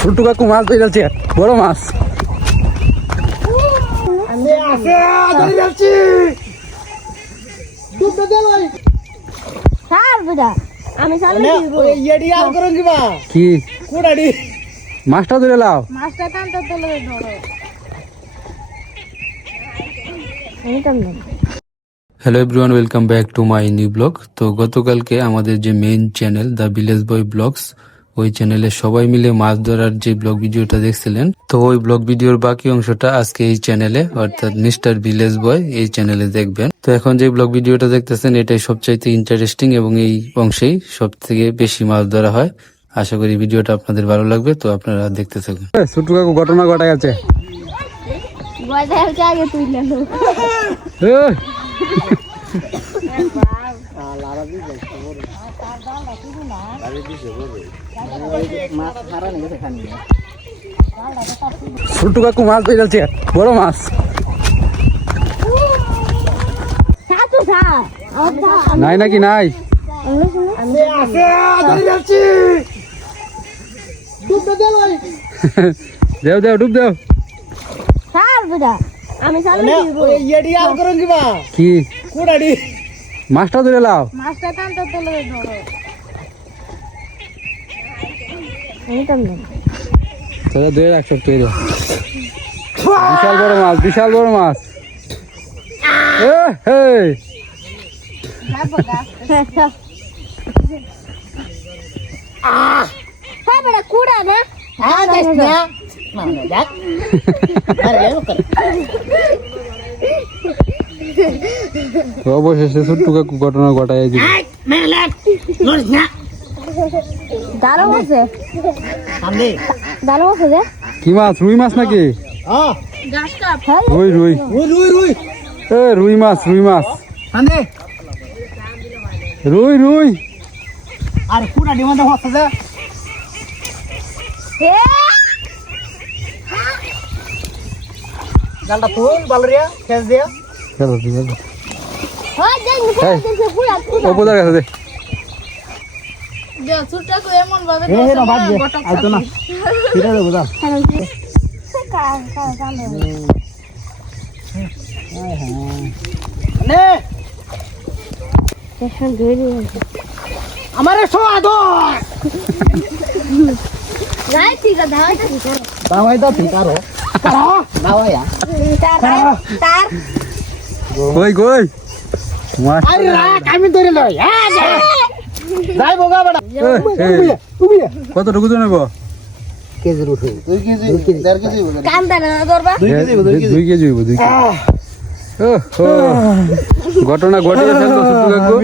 ছোট কাকু মাছ ধরেছে, বড় মাছ। কি মাছটা ধরে লাও। Hello everyone, welcome back to my new vlog. তো গতকালকে আমাদের যে main channel the village boy vlogs, ওই চ্যানেলে সবাই মিলে মাছ ধরার যে ব্লগ ভিডিওটা দেখছিলেন, তো ওই ব্লগ ভিডিওর বাকি অংশটা আজকে এই চ্যানেলে অর্থাৎ মিস্টার ভিলেজ বয় এই চ্যানেলে দেখবেন। তো এখন যে ব্লগ ভিডিওটা দেখতেছেন এটাই সবচাইতে ইন্টারেস্টিং এবং এই অংশেই সব থেকে বেশি মাছ ধরা হয়। আশা করি ভিডিওটা আপনাদের ভালো লাগবে, তো আপনারা দেখতে থাকুন। ছোট কাকু ঘটনা ঘটায় আছে। ছোট কাকু মাছ ধরেছে, বড় মাছ। নাই নাকি নাই? দেও দেও ডুব দেও। কি মাছটা ধরে লাও। ধরে রাখছো, বিশাল বড় মাছ, বিশাল বড় মাছ। অবশেষে ছোট্ট কাকু ঘটনা ঘটায়। কি মাছ? রুই মাছ নাকি? রুই রুই রুই মাছ, রুই মাছ, রুই রুই। আর পুরা ডিমান্ড হচ্ছে যে জালটা তুল বালরিয়া খেস দিয়া। চলো ঠিক আছে। ও বোঝা গেছে দে। ছোটটা কো এমন ভাবে আইতো না। ঠিক আছে বোঝা। নে পেছন ধরে আমারে শো আদো। নাই ঠিক আছে, ধাওয়াইটা ঠিক করো। দাওয়াইটা ঠিক করো। দাওয়াইয়া তার কই কই মাছ। আরে রাখ, আমি ধরে লই। যাই বোগা বড়া। কতটুকু নেব? কেজি উঠে 2 কেজি 4 কেজি হইব। কান্দা না করবা 2 কেজি হইব, 2 কেজি হইব, 2 কেজি। ঘটনা ঘটে ফেললো ছোট্ট কাকু।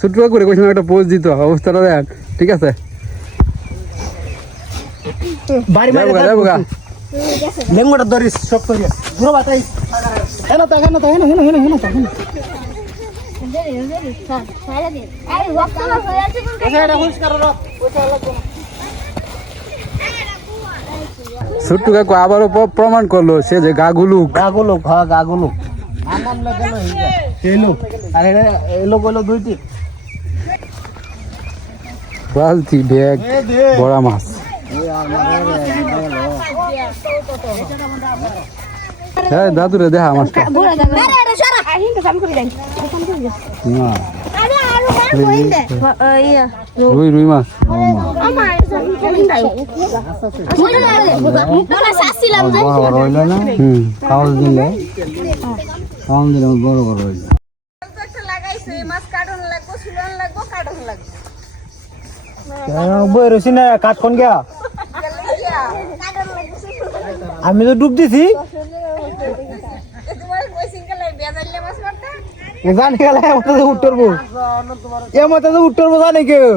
ছোট্ট কাকু রে কইছিলাম একটা পোজ দিত, অবস্থাটা দেখ। ঠিক আছে, বাড়ি মারি যাবো গা। লেঙ্গটা ধরিস শক্ত করে পুরো বাতাই। হেনা তা হেনা তা হেনা হেনা হেনা হেনা তা হেনা। আরে ওয়াক্ত না হয়ে আছে কোন কাছে? এটা পরিষ্কার করো, ওটা লাগবে না। ছোট্ট কাকু আবারও প্রমাণ করলো সে যে গাগুলুক। গাগুলুক, হ্যাঁ গাগুলুক। নাম লাগেল এলো। আরে এলো কইলো দুইটি বালতি ব্যাগ বড় মাছ। হ্যাঁ দাদু রে দেখা মাছটা। রুই রুই মাছ। কাউল দিলে বড় বড় হইল। বই রয়েছি না কাঠ কোন গিয়া। আমি তো ডুব দিছি। জানি গেলে উঠবো, এ মতো উঠবো জানি কেউ।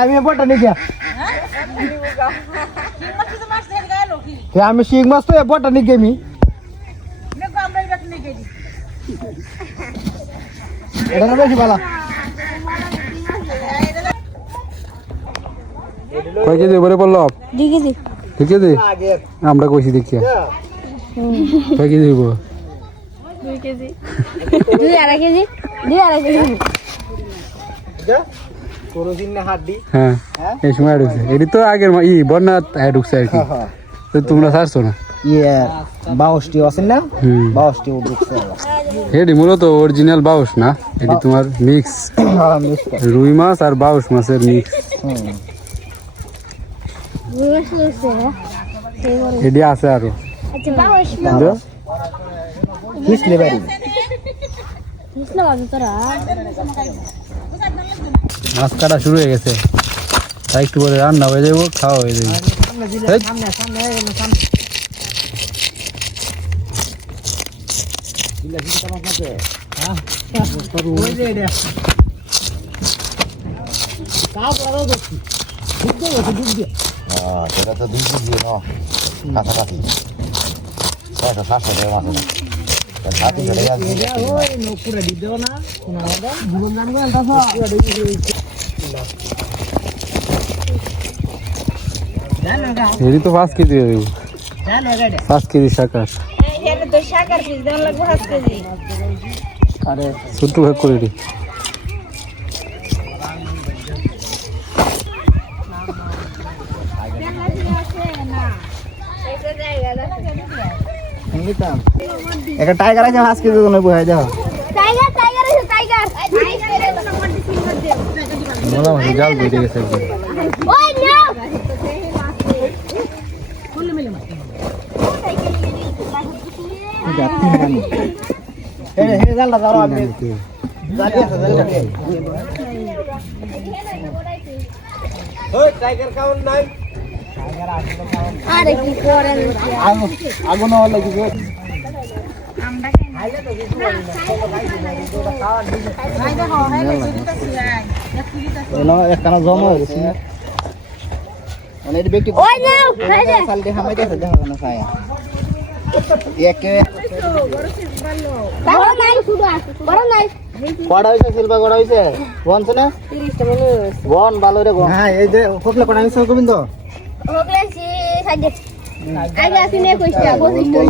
আমি বটা নিয়ে আমি শিং মাছ তো বটা নিয়ে গেমি। এটা বেশি ভালো। কয় কেজি বলে বললো? 2 কেজি। 2 কেজি আমরা কইছি দেখিয়া কয় কেজি হইব? 2 কেজি 2.5 কেজি 2.5 কেজি হ্যাঁ এই সময় ঢুকছে এটি তো আগের বন্যা ঢুকছে আর কি তো তোমরা ছাড়ছো না বাউসটি আছে না বাউসটি ঢুকছে এটি মূলত অরিজিনাল বাউস না এটি তোমার মিক্স রুই মাছ আর বাউস মাছের মিক্স এটি আছে আরো আচ্ছা বাবাস বুঝলো? হিসলে বাড়ি মিছলা বাজু তোরা মাছ কাটা শুরু হয়ে গেছে তাই একটু পরে রান্না হয়ে যাবো খাওয়া হয়ে যাবে এই, সেটা তো 2 কেজি কাছাকাছি 600-700 টাকা মাছ সাথে চলে যাচ্ছে এটি তো 5 কেজি হয়ে 5 কেজি শাকার ছোট্ট ভাগ করে দিই একটা টাইগার আছে আজকে কোনো বহাই দাও টাইগার টাইগার আছে টাইগার মনে হয় জাল বেরিয়ে গেছে একদম ওই নাও যাচ্ছি না হে জালটা দাও আপনি জালি আছে জালি ওই টাইগার কাউন নাই আরে কি করেন আগুন হলো কি একখানা জমা হয়েছে মানে এটা ব্যক্তি ওই নাও সালটি হামাইতে আছে দেখা না ছায়া একে বড় নাই শুধু আছে বড় নাই কড়া হইছে সিলবা কড়া হইছে বনছ না 30 টা মনে হচ্ছে বন ভালো রে বন হ্যাঁ এই যে ফকলা কড়া হইছে গোবিন্দ ওগলেছি সাইডে আগে আসি নে কইছা 25 টা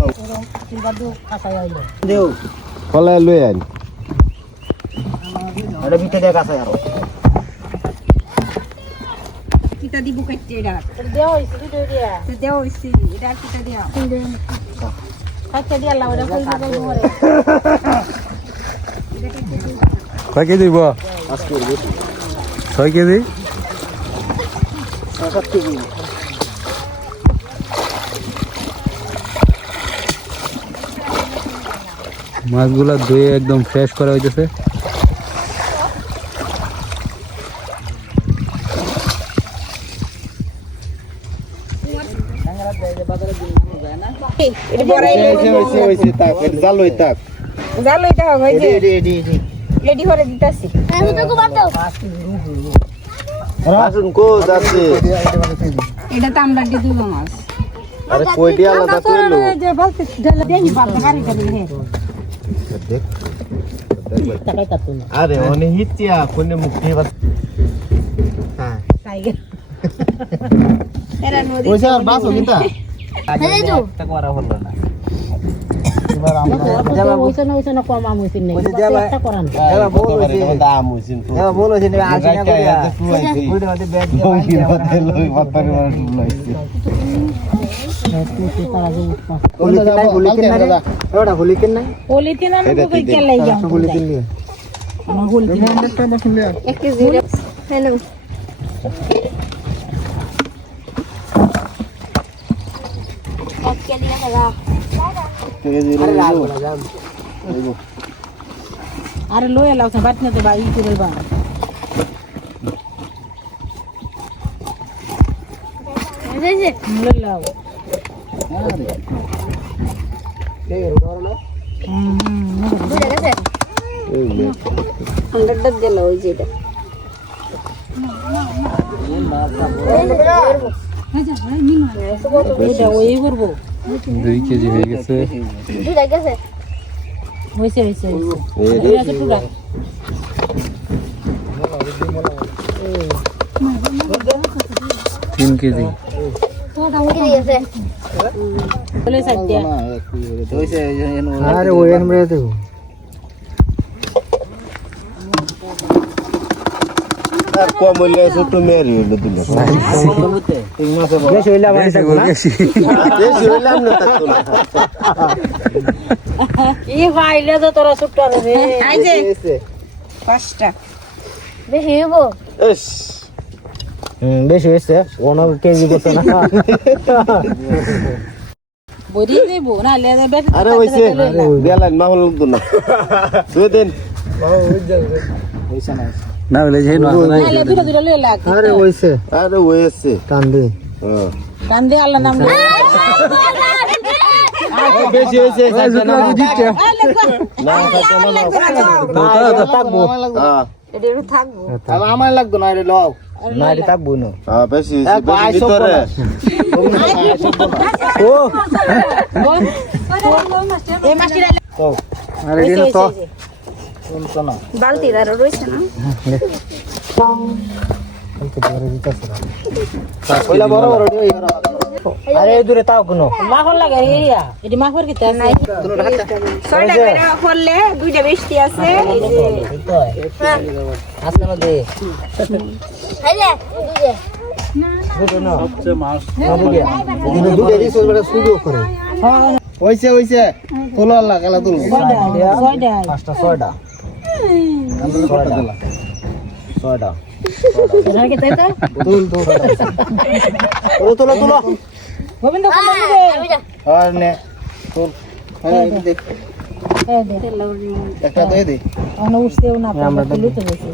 দেও কলা লই আন আরে ভিতরে দেখ আছে আর কিটা দিব কাটতে এটা দেও হইছে দুটো দিয়া তো দেও হইছি এটা কিটা দিয়া কাটতে দিয়া লাউ এটা কই দিব ঘরে কয় কেজি দিব 6 কেজি মাছগুলা ধুয়ে একদম ফ্রেশ করা হইতেছে এটা বড় হইছে তাক এটা জাল লই তাক জাল লইতে হবে এই যে এডি রেডি করে দিতাছি আমি তো বাদ দাও আসুন কো যাচ্ছে এটা তো আমরা দি দিব মাছ আরে কইটি আলাদা কইলো যে বলতে ঢেলে দেই বাপ গাড়ি গাড়ি হে দেখ আরে ওনে হিতিয়া কোনে মুক্তি বাস হ্যাঁ টাইগার এরা নদী ওইসা বাস ওকিতা এই যে করা হলো না এবার আমরা ওইসে না কম আম হইছে নাই একটা করান এবার বল হইছে দাম হইছেন এবার বল হইছে নি আজ না কইরা ওইটা মধ্যে ব্যাগ দিয়ে বঙ্গির মধ্যে লই মাথার মধ্যে ডুবলাইছে হুলিকেন নাই পলিথিন আমি কই কেলাই যাও হুলিকেন নিয়ে আমার পলিথিন এক কেজি হ্যালো এক কেজি লাগা আরে লয়ে লাও বাট না তো ভাই কি বলবা এই যে লয়ে লাও বুঝে গেছে 100 দিল ওই যে এটা এটা ওই করব 2 কেজি হয়ে গেছে বুঝে গেছে হইছে হইছে এটা পুরা 3 কেজি কি দিয়েছে বলে সাইড দিয়া আরে ওই আমরা দেখো আর কম হইলে ছোট মেয়ের হইলো দিল এই মাসে বেশি হইলে আমার থাকবো না বেশি হইলে আমরা থাকবো না ই ভাইলে তো তোরা ছোট রে আই যে পাঁচটা বেশি হবো এস বেশি হইছে ওনা কেজি করতে না বড়ি দেব না লে বেটা আরে হইছে বেলা না হলো না দুই দিন না বলে যে না লে দুটো লে লাগ আরে হইছে কান্দে হ্যাঁ কান্দে আল্লাহ নাম লে বেশি হইছে সাথে না দিচ্ছে না থাকবো হ্যাঁ এডেরু থাকবো আমার লাগতো না রে লও না রে থাকবো না হ্যাঁ বেশি ভিতরে ও এই মাছটা তো আরে দিন তো কোন না বালতি দাঁড়া রয়েছে না কইলা বড় বড় আরে দূরে তাও কোন মাখর লাগে এরিয়া এডি মাখর কি তা নাই 6টা করে হললে দুইটা বেশি আছে এই যে আজকে না দে এই যে দুটো না সবচেয়ে মাছ দুটো দিছ বড় শুরু করে হইছে তোলা লাগালা তুল 6টা পাঁচটা 6টা আমরা কত দিলা 6টা লাগে তাই তো তুল গোবিন্দ কোন দিবে আমি যা আর নে তুল দে এই দে একটা দে দে অন উঠছেও না আমরা লুতে গেছি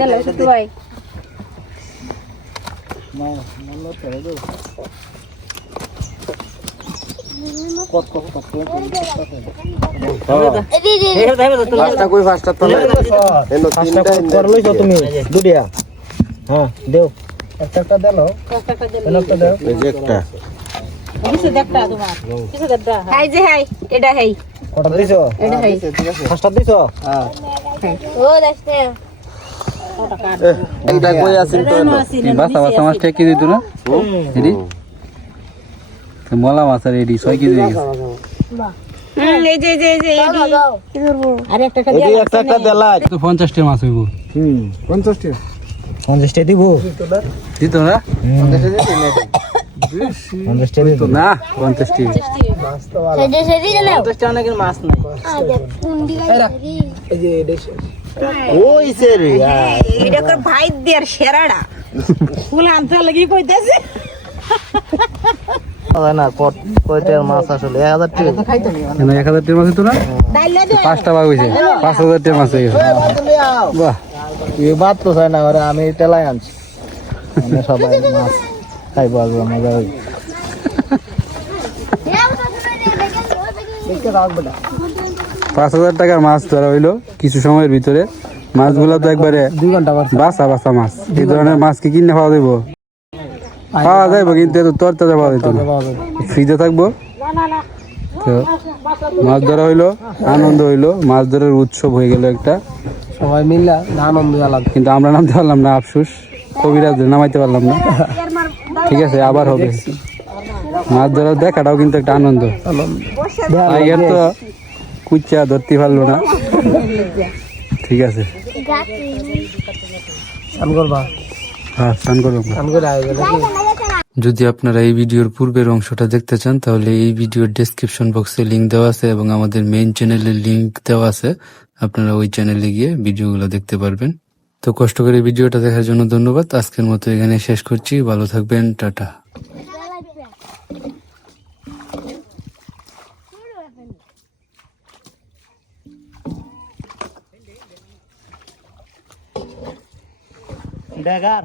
গেল ছোট ভাই পাঁচটা কই পাঁচটা তো এনো তিনটা করলইছো তুমি দুডিয়া হ্যাঁ দেও একটা দেলো কষ্টটা দিল একটা দেও এই যে একটা কিছু দেখটা তোমার কিছু দেখটা হাই যে হাই এটা হাই কটা দিছো এটা হাই পাঁচটা দিছো হ্যাঁ ও দেখতে এটা কই আছিস তো বাসা বাসা মাছ ঠেকি দিত না এডি তো মলা মাছ আর এডি 6 কেজি হয়ে গেছে এই যে কি করব আরে একটা এই যে একটা দেলাই তো 50 টা মাছ হইব 50 টা 50 টা দিব দিত না 50 টা দিব না 50 টি সেদি জানো 50 টা নাকি মাছ নাই আগে কুন্ডি গাড়ি এই যে দেশে ওইছে রে এটা কর ভাই দের সেরাড়া ফুল আনতে লাগি কইতেছে না কয়টার মাছ আসলে 1000 টাকা খাইতো নি কেন 1000 টা মাছ হইতো না ডাইলা দে 5টা ভাগ হইছে 5000 টা মাছ হয়ে গেছে বাহ এই বাত তো চাই না ওরে আমি তেলাই আনছি আমরা সবাই মাছ খাইবো আজ মজা হই দেখে রাখ বেটা 5000 টাকার মাছ ধরা হইলো কিছু সময়ের ভিতরে মাছগুলা তো একবারে 2 ঘন্টা পর বাসা বাসা মাছ এই ধরনের মাছ কি কিনে খাওয়া দেবো পাওয়া যাইব কিন্তু এত তরতাজা পাওয়া যেত না ফ্রিজে থাকবো তো মাছ ধরা হইলো আনন্দ হইলো মাছ ধরার উৎসব হয়ে গেল একটা সবাই মিলে আনন্দ আলাদা কিন্তু আমরা নামতে পারলাম না আফসোস কবিরাজ নামাইতে পারলাম না ঠিক আছে আবার হবে মাছ ধরার দেখাটাও কিন্তু একটা আনন্দ আগের তো কুচ্চা ধরতে পারলো না ঠিক আছে আন করবা হ্যাঁ স্নান করবো আমরা। আন করে আইবে নাকি যদি আপনারা এই ভিডিওর পূর্বের অংশটা দেখতে চান তাহলে এই ভিডিওর ডেসক্রিপশন বক্সে লিংক দেওয়া আছে এবং আমাদের মেইন চ্যানেলের লিংক দেওয়া আছে আপনারা ওই চ্যানেলে গিয়ে ভিডিওগুলো দেখতে পারবেন তো কষ্ট করে ভিডিওটা দেখার জন্য ধন্যবাদ আজকের মতো এখানে শেষ করছি ভালো থাকবেন টাটা ডেগার